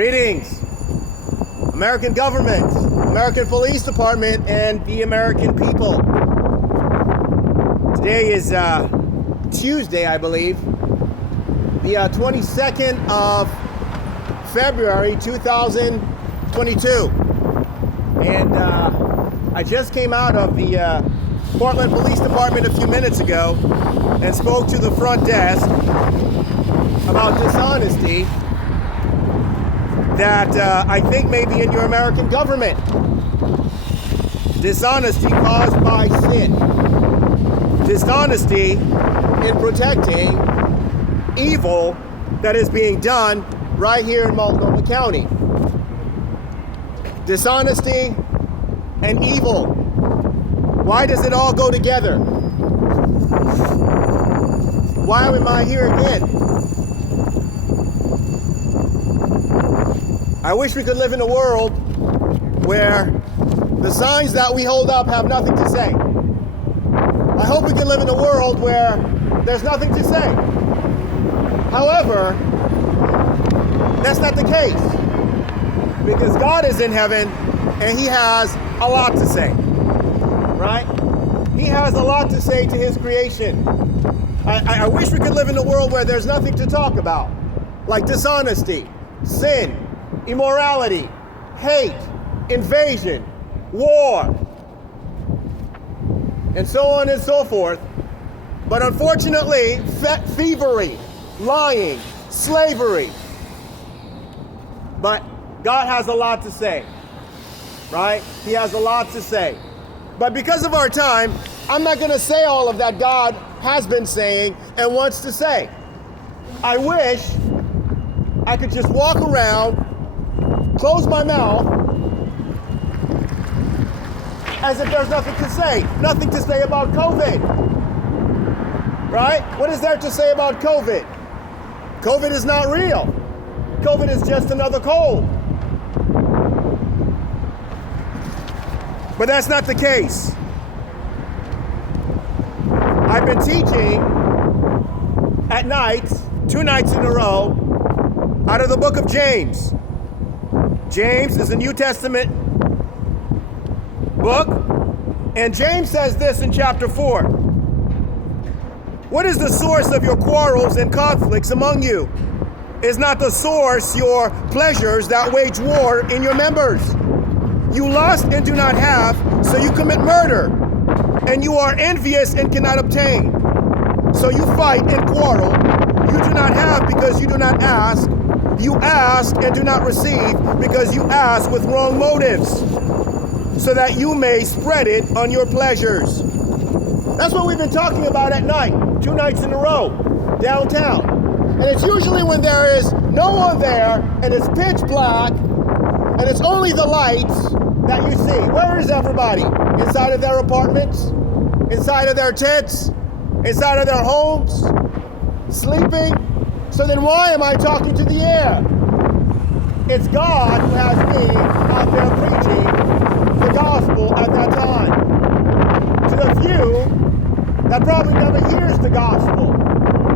Greetings, American government, American Police Department, and the American people. Today is Tuesday, I believe, the 22nd of February 2022. And I just came out of the Portland Police Department a few minutes ago and spoke to the front desk about dishonesty that I think may be in your American government. Dishonesty caused by sin. Dishonesty in protecting evil that is being done right here in Multnomah County. Dishonesty and evil. Why does it all go together? Why am I here again? I wish we could live in a world where the signs that we hold up have nothing to say. I hope we can live in a world where there's nothing to say. However, that's not the case, because God is in heaven and he has a lot to say, right? He has a lot to say to his creation. I wish we could live in a world where there's nothing to talk about, like dishonesty, sin, immorality, hate, invasion, war, and so on and so forth. But unfortunately, thievery, lying, slavery. But God has a lot to say, right? He has a lot to say. But because of our time, I'm not going to say all of that God has been saying and wants to say. I wish I could just walk around, close my mouth, as if there's nothing to say. Nothing to say about COVID, right? What is there to say about COVID? COVID is not real. COVID is just another cold. But that's not the case. I've been teaching at night, 2 nights in a row, out of the book of James. James is a New Testament book, and James says this in chapter 4. What is the source of your quarrels and conflicts among you? Is not the source your pleasures that wage war in your members? You lust and do not have, so you commit murder. And you are envious and cannot obtain, so you fight and quarrel. You do not have because you do not ask. You ask and do not receive because you ask with wrong motives, so that you may spread it on your pleasures. That's what we've been talking about at night, 2 nights in a row, downtown. And it's usually when there is no one there and it's pitch black and it's only the lights that you see. Where is everybody? Inside of their apartments? Inside of their tents? Inside of their homes? Sleeping? So then why am I talking to the air? It's God who has me out there preaching the gospel at that time. To the few that probably never hears the gospel,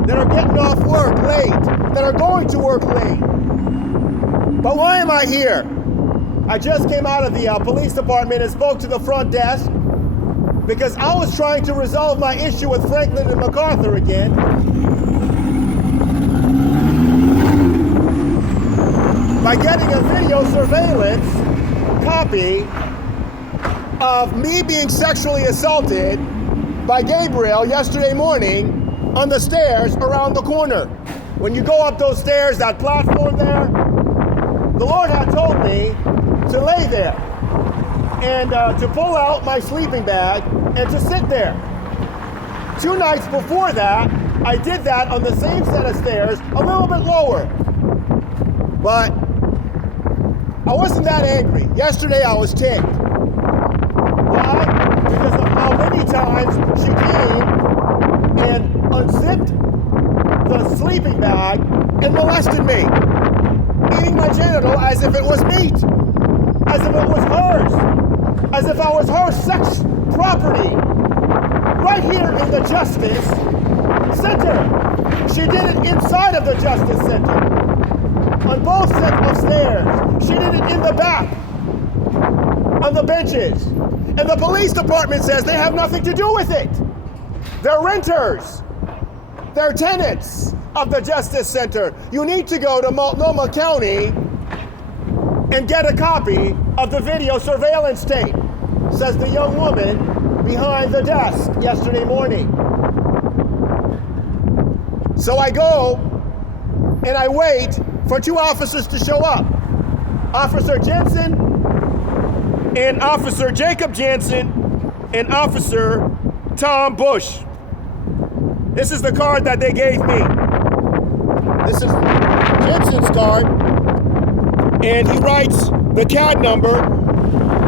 that are getting off work late, that are going to work late. But why am I here? I just came out of the police department and spoke to the front desk because I was trying to resolve my issue with Franklin and MacArthur again. By getting a video surveillance copy of me being sexually assaulted by Gabriel yesterday morning on the stairs around the corner. When you go up those stairs, that platform there, the Lord had told me to lay there and to pull out my sleeping bag and to sit there. 2 nights before that, I did that on the same set of stairs, a little bit lower. But I wasn't that angry. Yesterday I was ticked. Why? Because of how many times she came and unzipped the sleeping bag and molested me, eating my genital as if it was meat, as if it was hers, as if I was her sex property, right here in the Justice Center. She did it inside of the Justice Center. on both sets of stairs. She did it in the back, on the benches. And the police department says they have nothing to do with it. They're renters. They're tenants of the Justice Center. You need to go to Multnomah County and get a copy of the video surveillance tape, says the young woman behind the desk yesterday morning. So I go and I wait for two officers to show up. Officer Jensen and Officer Jacob Jansen and Officer Tom Bush. This is the card that they gave me. This is Jensen's card, and he writes the CAD number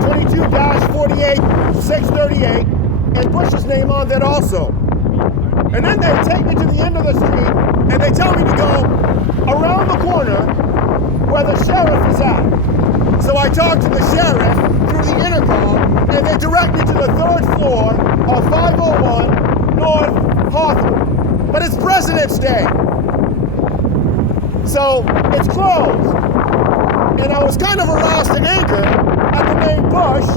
22-48638 and Bush's name on that also. And then they take me to the end of the street and they tell me to go around the corner where the sheriff is at. So I talk to the sheriff through the intercom and they direct me to the 3rd floor of 501 North Hawthorne. But it's President's Day, so it's closed. And I was kind of aroused to anger at the name Bush,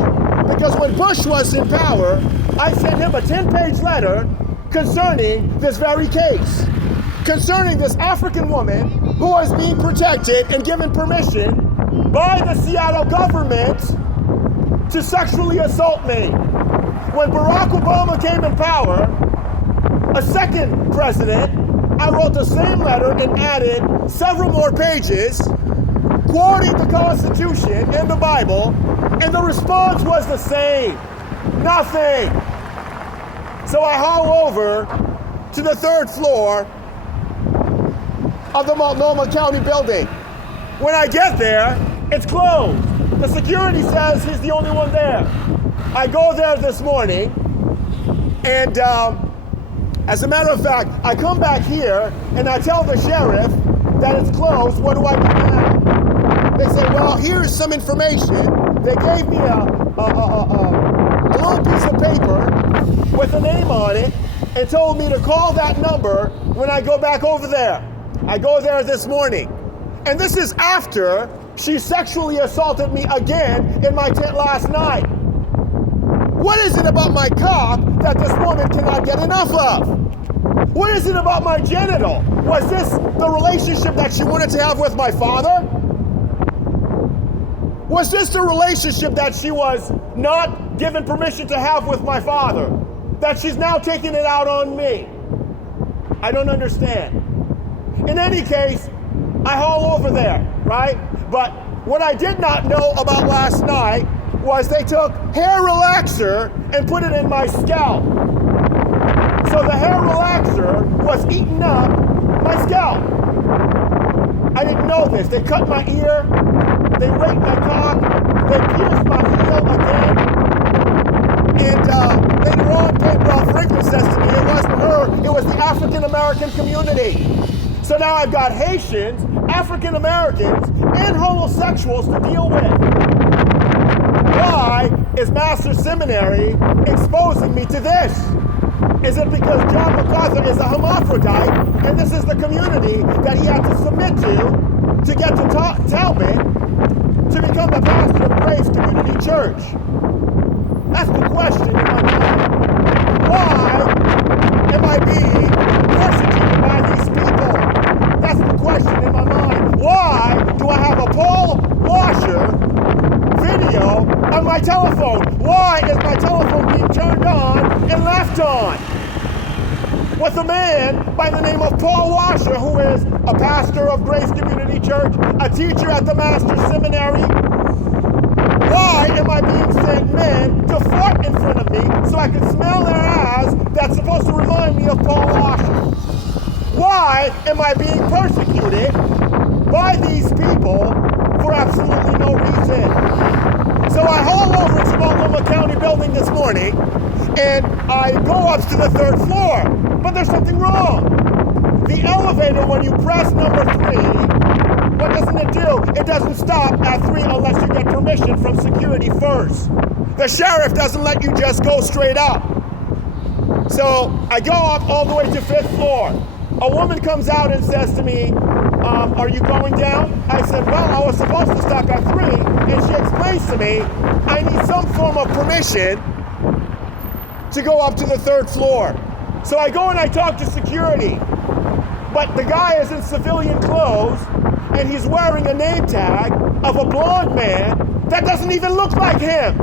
because when Bush was in power, I sent him a 10-page letter concerning this very case, concerning this African woman who was being protected and given permission by the Seattle government to sexually assault me. When Barack Obama came in power, a second president, I wrote the same letter and added several more pages, quoting the Constitution and the Bible, and the response was the same: nothing. So I haul over to the 3rd floor of the Multnomah County building. When I get there, it's closed. The security says he's the only one there. I go there this morning, and as a matter of fact, I come back here and I tell the sheriff that it's closed. What do I do now? They say, well, here's some information. They gave me a little piece of paper with a name on it and told me to call that number when I go back over there. I go there this morning. And this is after she sexually assaulted me again in my tent last night. What is it about my cock that this woman cannot get enough of? What is it about my genital? Was this the relationship that she wanted to have with my father? Was this the relationship that she was not given permission to have with my father? That she's now taking it out on me? I don't understand. In any case, I haul over there, right? But what I did not know about last night was they took hair relaxer and put it in my scalp. So the hair relaxer was eating up my scalp. I didn't know this. They cut my ear, they raped my cock, they pierced my heel again, and later on, Gabriel Franklin says to me, it wasn't her, it was the African American community. So now I've got Haitians, African Americans, and homosexuals to deal with. Why is Master Seminary exposing me to this? Is it because John MacArthur is a hermaphrodite and this is the community that he had to submit to get to Talbot to become the pastor of Grace Community Church? That's the question in my mind. Why am I being persecuted by these people? That's the question in my mind. Why do I have a Paul Washer video on my telephone? Why is my telephone being turned on and left on? With a man by the name of Paul Washer, who is a pastor of Grace Community Church, a teacher at the Master Seminary. Why am I being sent men to fart in front of me so I can smell their ass that's supposed to remind me of Paul Washer? Why am I being persecuted by these people for absolutely no reason? So I haul over to Multnomah County building this morning and I go up to the 3rd floor, but there's something wrong. The elevator, when you press number 3, what doesn't it do? It doesn't stop at 3 unless you get permission from security first. The sheriff doesn't let you just go straight up. So I go up all the way to 5th floor. A woman comes out and says to me, are you going down? I said, well, I was supposed to stop at 3, and she explains to me, I need some form of permission to go up to the 3rd floor. So I go and I talk to security, but the guy is in civilian clothes, and he's wearing a name tag of a blonde man that doesn't even look like him.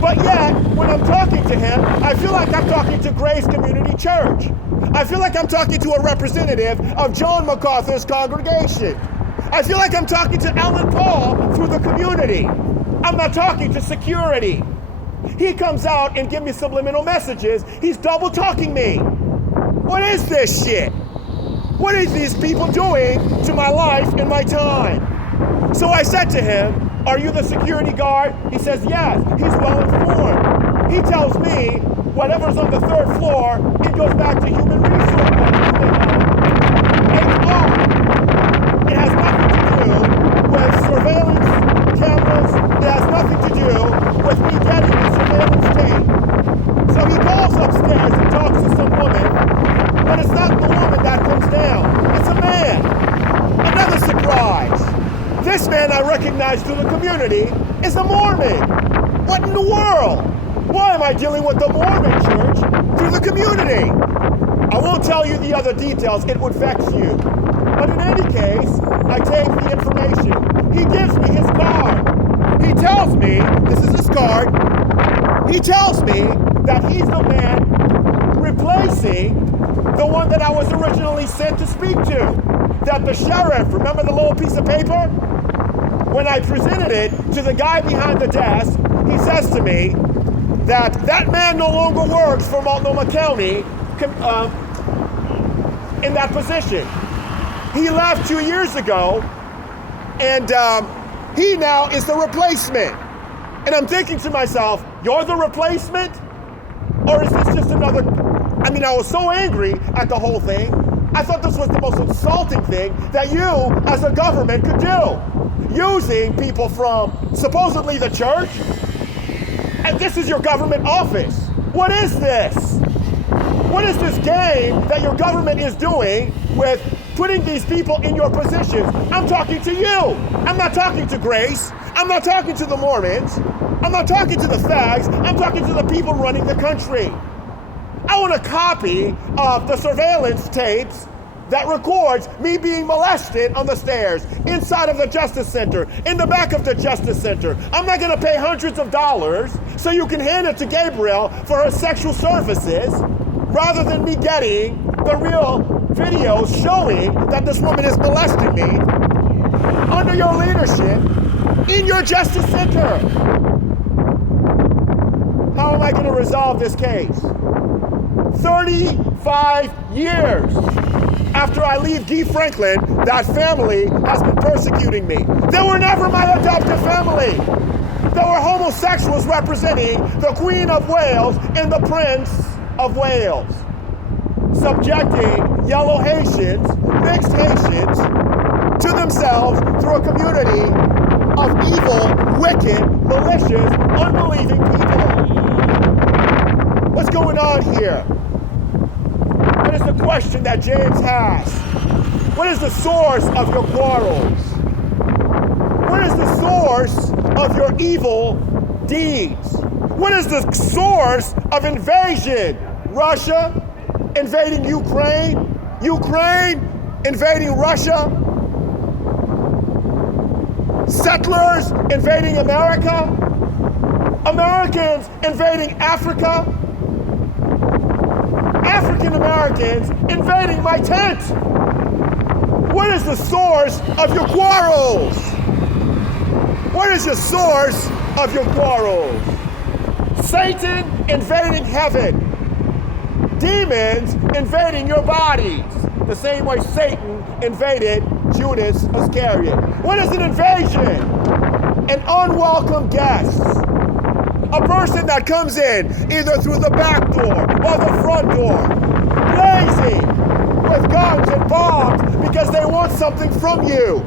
But yet, when I'm talking to him, I feel like I'm talking to Grace Community Church. I feel like I'm talking to a representative of John MacArthur's congregation. I feel like I'm talking to Alan Paul through the community. I'm not talking to security. He comes out and gives me subliminal messages. He's double talking me. What is this shit? What are these people doing to my life and my time? So I said to him, are you the security guard? He says, yes. He's well informed. He tells me whatever's on the 3rd floor, it goes back to human resource. HR. It has nothing to do with surveillance cameras. It has nothing to do with me getting the surveillance tape. So he goes upstairs and talks to some woman, but it's not the woman that comes down. It's a man. Another surprise. This man I recognize through the community is a Mormon. What in the world? Why am I dealing with the Mormon church through the community? I won't tell you the other details, it would vex you. But in any case, I take the information. He gives me his card. He tells me, this is his card, he tells me that he's the man replacing the one that I was originally sent to speak to. That the sheriff, remember the little piece of paper? When I presented it to the guy behind the desk, he says to me that that man no longer works for Multnomah County in that position. He left 2 years ago, and he now is the replacement. And I'm thinking to myself, you're the replacement? Or is this just another... I mean, I was so angry at the whole thing. I thought this was the most insulting thing that you, as a government, could do. Using people from supposedly the church, and this is your government office. What is this? What is this game that your government is doing with putting these people in your positions? I'm talking to you. I'm not talking to Grace. I'm not talking to the Mormons. I'm not talking to the fags. I'm talking to the people running the country. I want a copy of the surveillance tapes that records me being molested on the stairs, inside of the Justice Center, in the back of the Justice Center. I'm not gonna pay hundreds of dollars so you can hand it to Gabriel for her sexual services, rather than me getting the real videos showing that this woman is molesting me under your leadership in your Justice Center. How am I gonna resolve this case? 35 years after I leave Guy Franklin, that family has been persecuting me. They were never my adoptive family. They were homosexuals representing the Queen of Wales and the Prince of Wales, subjecting yellow Haitians, mixed Haitians, to themselves through a community of evil, wicked, malicious, unbelieving people. What's going on here? What is the question that James has? What is the source of your quarrels? What is the source of your evil deeds? What is the source of invasion? Russia invading Ukraine? Ukraine invading Russia? Settlers invading America? Americans invading Africa? African Americans invading my tent. What is the source of your quarrels? What is the source of your quarrels? Satan invading heaven. Demons invading your bodies. The same way Satan invaded Judas Iscariot. What is an invasion? An unwelcome guest. A person that comes in either through the back door or the front door, blazing with guns and bombs because they want something from you.